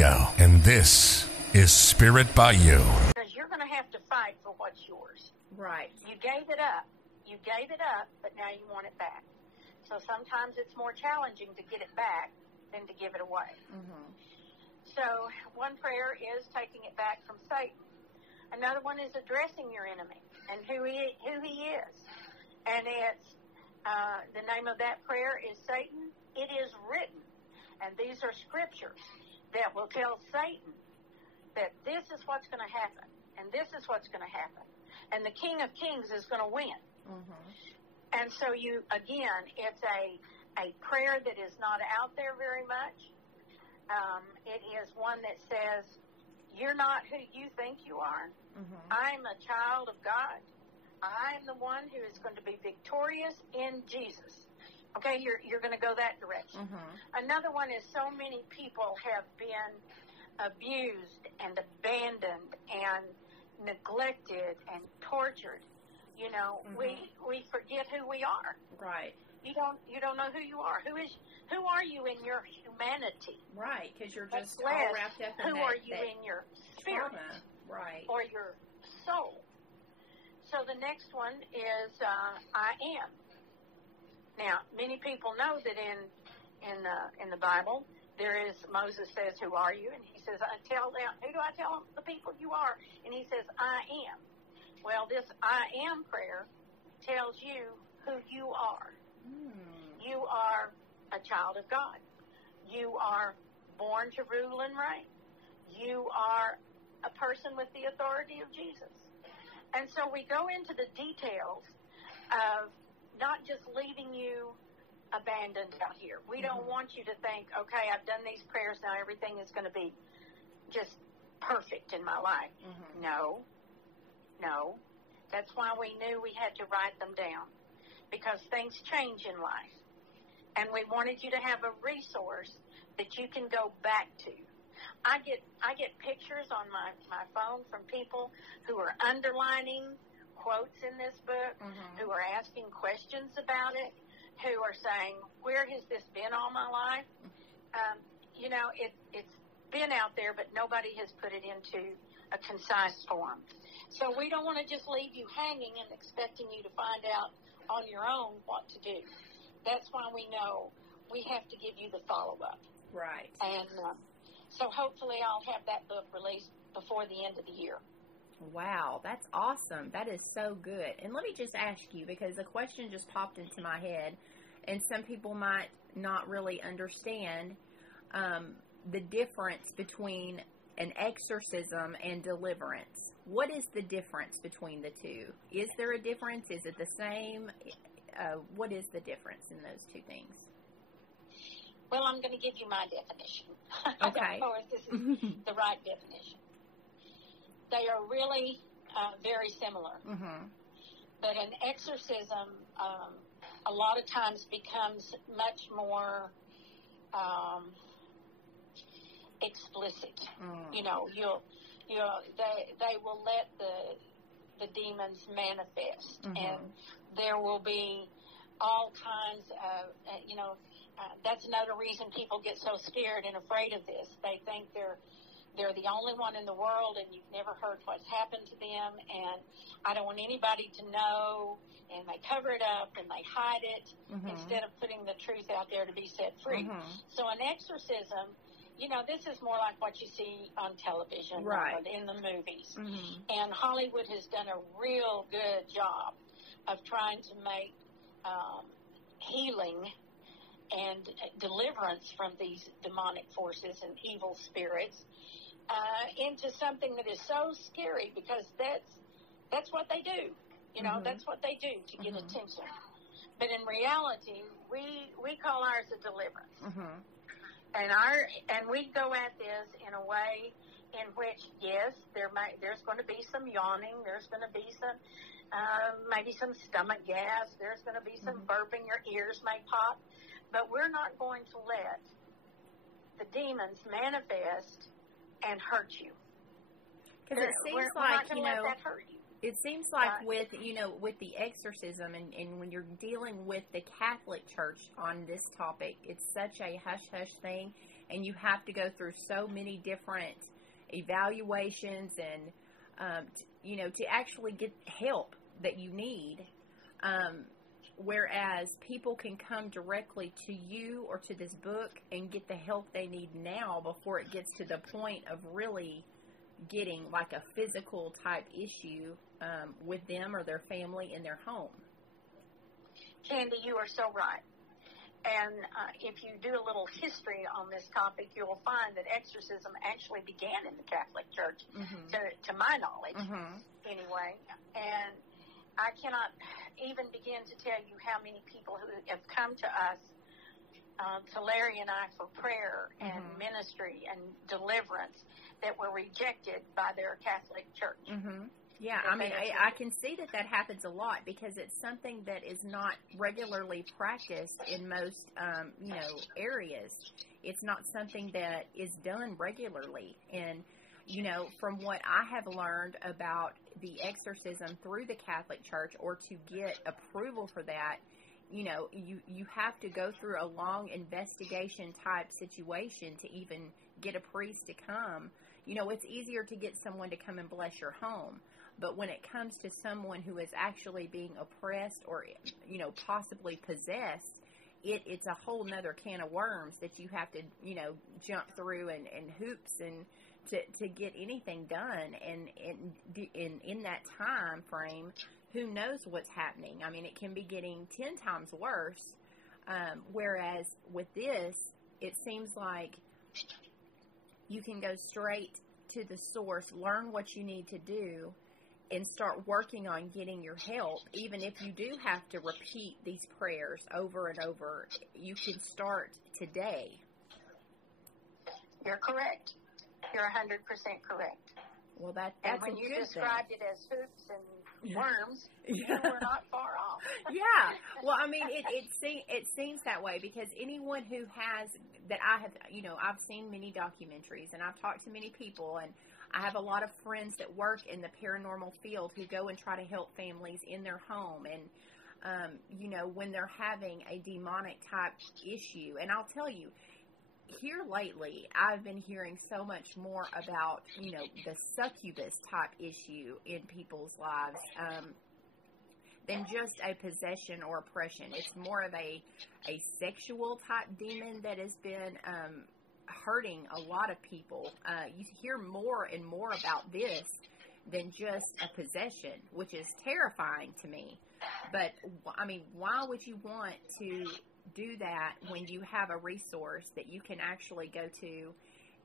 And this is Spirit Bayou. Because you're going to have to fight for what's yours. Right. You gave it up. You gave it up, but now you want it back. So sometimes it's more challenging to get it back than to give it away. Mm-hmm. So one prayer is taking it back from Satan. Another one is addressing your enemy and who he is. And it's the name of that prayer is Satan. It is written. And these are scriptures that will tell Satan that this is what's going to happen, and this is what's going to happen. And the King of Kings is going to win. Mm-hmm. And so it's a prayer that is not out there very much. It is one that says, you're not who you think you are. Mm-hmm. I'm a child of God. I'm the one who is going to be victorious in Jesus. Okay, you're going to go that direction. Mm-hmm. Another one is so many people have been abused and abandoned and neglected and tortured. You know, mm-hmm. we forget who we are. Right. You don't know who you are. Who are you in your humanity? Right, because you're just all wrapped up in who are you in your spirit? Trauma. Right. Or your soul. So the next one is I am. Now, many people know that in the Bible, there is, Moses says, who are you? And he says, who do I tell the people you are? And he says, I am. Well, this I am prayer tells you who you are. You are a child of God. You are born to rule and reign. You are a person with the authority of Jesus. And so we go into the details of not just leaving you abandoned out here. We don't want you to think, okay, I've done these prayers, now everything is going to be just perfect in my life. Mm-hmm. No. That's why we knew we had to write them down, because things change in life. And we wanted you to have a resource that you can go back to. I get pictures on my phone from people who are underlining quotes in this book, mm-hmm. who are asking questions about it, who are saying, where has this been all my life? It's been out there, but nobody has put it into a concise form. So we don't want to just leave you hanging and expecting you to find out on your own what to do. That's why we know we have to give you the follow-up. Right. And so hopefully I'll have that book released before the end of the year. Wow, that's awesome. That is so good. And let me just ask you, because a question just popped into my head, and some people might not really understand the difference between an exorcism and deliverance. What is the difference between the two? Is there a difference? Is it the same? What is the difference in those two things? Well, I'm going to give you my definition. Okay. I don't know if this is the right definition. They are really very similar. Mm-hmm. But an exorcism a lot of times becomes much more explicit. Mm. You know, they will let the demons manifest, mm-hmm. and there will be all kinds of, that's another reason people get so scared and afraid of this. They think they're the only one in the world, and you've never heard what's happened to them, and I don't want anybody to know, and they cover it up, and they hide it, mm-hmm. instead of putting the truth out there to be set free. Mm-hmm. So an exorcism, this is more like what you see on television, right. or in the movies. Mm-hmm. And Hollywood has done a real good job of trying to make healing and deliverance from these demonic forces and evil spirits into something that is so scary, because that's what they do. Mm-hmm. That's what they do to get mm-hmm. attention. But in reality, we call ours a deliverance. Mm-hmm. And we go at this in a way in which, yes, there's going to be some yawning, there's going to be some maybe some stomach gas, there's going to be some mm-hmm. burping, your ears may pop, but we're not going to let the demons manifest and hurt you. Because it seems we're not going to let that hurt you. It seems like with the exorcism and when you're dealing with the Catholic Church on this topic, it's such a hush-hush thing, and you have to go through so many different evaluations and, to actually get help that you need. Whereas people can come directly to you or to this book and get the help they need now before it gets to the point of really getting like a physical type issue with them or their family in their home. Candy, you are so right. And if you do a little history on this topic, you'll find that exorcism actually began in the Catholic Church, to my knowledge, anyway. And I cannot even begin to tell you how many people who have come to us, to Larry and I, for prayer and ministry and deliverance that were rejected by their Catholic Church. Yeah, I mean, I can see that happens a lot because it's something that is not regularly practiced in most, areas. It's not something that is done regularly. And, from what I have learned about the exorcism through the Catholic Church, or to get approval for that, you have to go through a long investigation type situation to even get a priest to come. It's easier to get someone to come and bless your home. But when it comes to someone who is actually being oppressed or, possibly possessed, it's a whole nother can of worms that you have to, jump through and hoops and to get anything done. And in that time frame, who knows what's happening? I mean, it can be getting 10 times worse. Whereas with this, it seems like you can go straight to the source, learn what you need to do, and start working on getting your help. Even if you do have to repeat these prayers over and over, you can start today. You're correct. You're 100% correct. Well, that's and when a you good described thing. It as hoops and worms, we're not far off. Yeah. Well, I mean, it seems that way because anyone who has that I've seen many documentaries and I've talked to many people, and I have a lot of friends that work in the paranormal field who go and try to help families in their home, and when they're having a demonic type issue. And I'll tell you, here lately, I've been hearing so much more about, the succubus type issue in people's lives than just a possession or oppression. It's more of a sexual type demon that has been hurting a lot of people. You hear more and more about this than just a possession, which is terrifying to me. But, I mean, why would you want to do that when you have a resource that you can actually go to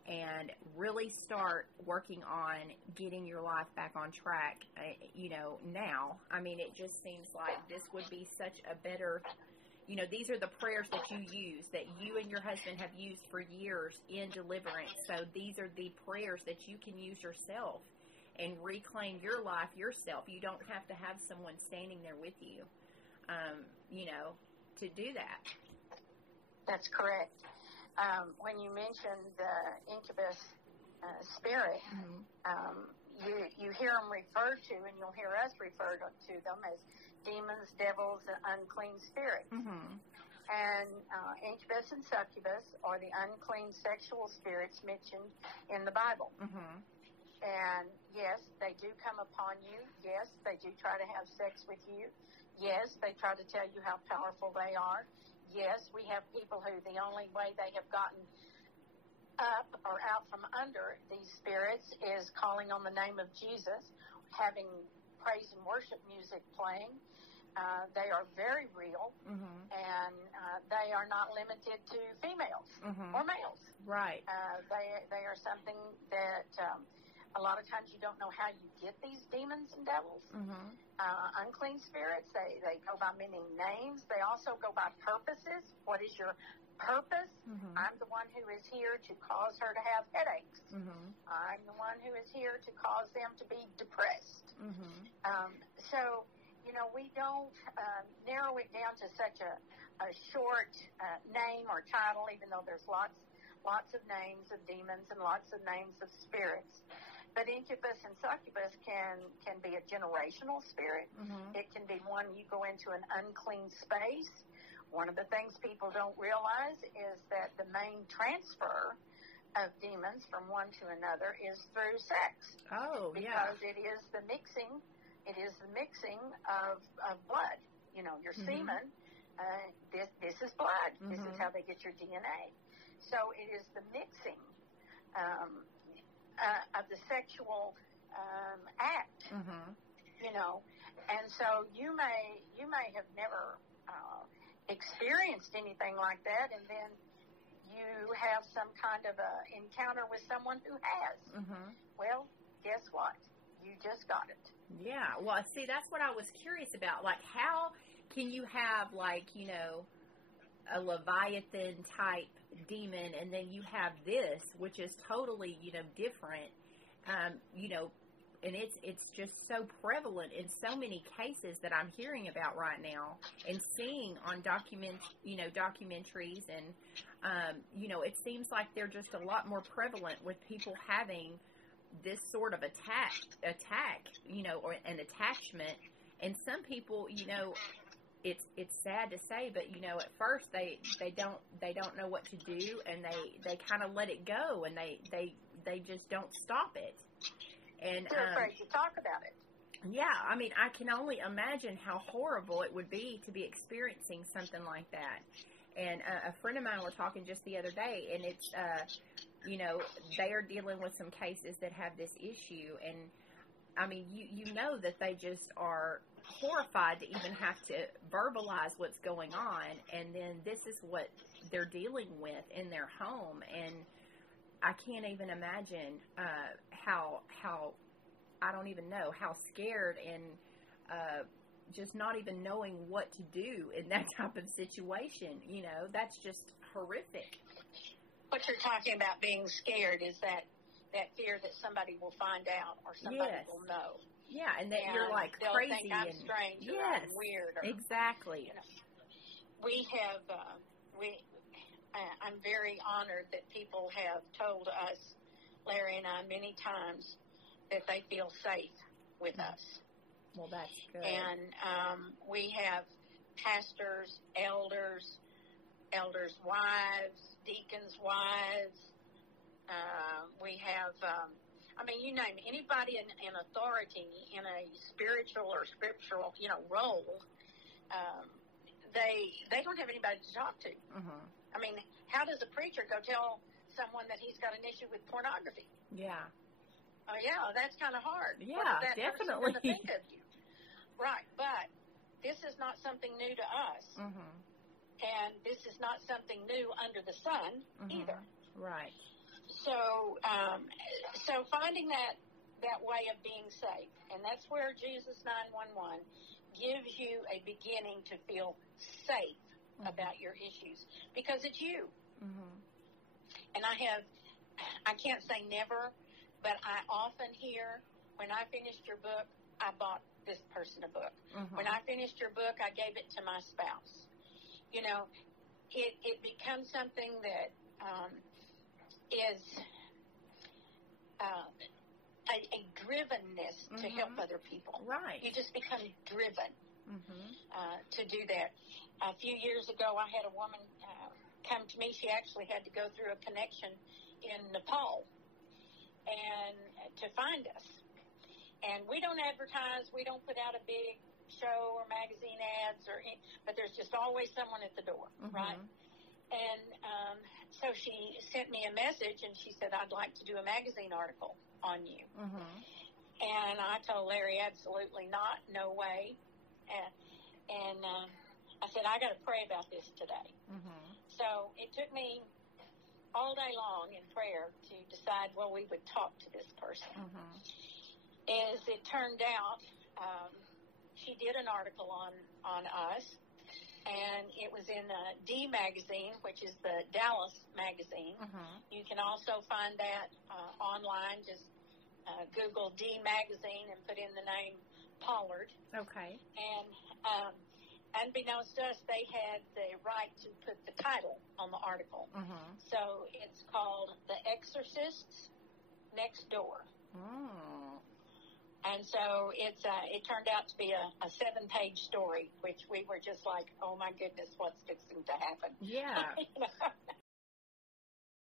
and really start working on getting your life back on track, now? I mean, it just seems like this would be such a better, these are the prayers that you use, that you and your husband have used for years in deliverance. So these are the prayers that you can use yourself and reclaim your life yourself. You don't have to have someone standing there with you, to do that. That's correct. When you mentioned the incubus spirit, you hear them referred to, and you'll hear us refer to them as demons, devils, and unclean spirits. And incubus and succubus are the unclean sexual spirits mentioned in the Bible. And yes, they do come upon you. Yes, they do try to have sex with you. Yes, they try to tell you how powerful they are. Yes, we have people who the only way they have gotten up or out from under these spirits is calling on the name of Jesus, having praise and worship music playing. They are very real, and they are not limited to females or males. Right. They are something that a lot of times you don't know how you get these demons and devils. Unclean spirits, they go by many names. They also go by purposes. What is your purpose? I'm the one who is here to cause her to have headaches. I'm the one who is here to cause them to be depressed. So, we don't narrow it down to such a short name or title, even though there's lots of names of demons and lots of names of spirits. But incubus and succubus can be a generational spirit. It can be one you go into an unclean space. One of the things people don't realize is that the main transfer of demons from one to another is through sex. Oh, yeah. Because it is the mixing of blood. You know, your semen, this is blood. This is how they get your DNA. So it is the mixing of the sexual act, you know, and so you may have never experienced anything like that, and then you have some kind of a encounter with someone who has. Well, guess what? You just got it. Yeah. Well, see, that's what I was curious about. Like, how can you have, like, you know, a Leviathan type demon, and then you have this, which is totally, you know, different, you know, and it's just so prevalent in so many cases that I'm hearing about right now and seeing on documentaries, and you know, it seems like they're just a lot more prevalent with people having this sort of attack, you know, or an attachment. And some people, you know, it's sad to say, but you know, at first they don't know what to do, and they kind of let it go, and they just don't stop it. And they're afraid to talk about it. Yeah, I mean, I can only imagine how horrible it would be to be experiencing something like that. And a friend of mine were talking just the other day, and it's you know, they are dealing with some cases that have this issue, and I mean, you know that they just are horrified to even have to verbalize what's going on, and then this is what they're dealing with in their home. And I can't even imagine how I don't even know how scared and just not even knowing what to do in that type of situation. You know, that's just horrific. What you're talking about being scared is that fear that somebody will find out or somebody will know. Yeah, and that you're like they'll crazy think I'm and strange or I'm weird. Or, exactly. You know, we have I'm very honored that people have told us, Larry and I, many times that they feel safe with us. Well, that's good. And we have pastors, elders' wives, deacons' wives. We have, I mean, you name it, anybody in authority in a spiritual or scriptural, you know, role. They don't have anybody to talk to. I mean, how does a preacher go tell someone that he's got an issue with pornography? Yeah. Oh, yeah, that's kind of hard. Yeah, what is that definitely. person gonna think of you? Right, but this is not something new to us, and this is not something new under the sun either. Right. So, so finding that way of being safe, and that's where Jesus 911 gives you a beginning to feel safe about your issues, because it's you. And I can't say never, but I often hear, when I finished your book, I bought this person a book. When I finished your book, I gave it to my spouse. You know, it becomes something that is a drivenness to help other people. Right. You just become driven to do that. A few years ago, I had a woman come to me. She actually had to go through a connection in Nepal and to find us. And we don't advertise. We don't put out a big show or magazine ads, but there's just always someone at the door, right? And so she sent me a message, and she said, I'd like to do a magazine article on you. And I told Larry, absolutely not, no way. And I said, I got to pray about this today. So it took me all day long in prayer to decide, well, we would talk to this person. As it turned out, she did an article on us, and it was in D Magazine, which is the Dallas magazine. You can also find that online. Just Google D Magazine and put in the name Pollard. Okay. And unbeknownst to us, they had the right to put the title on the article. So it's called The Exorcists next door. Oh. And so it turned out to be a 7-page story, which we were just like, oh my goodness, what's fixing to happen? Yeah. You know?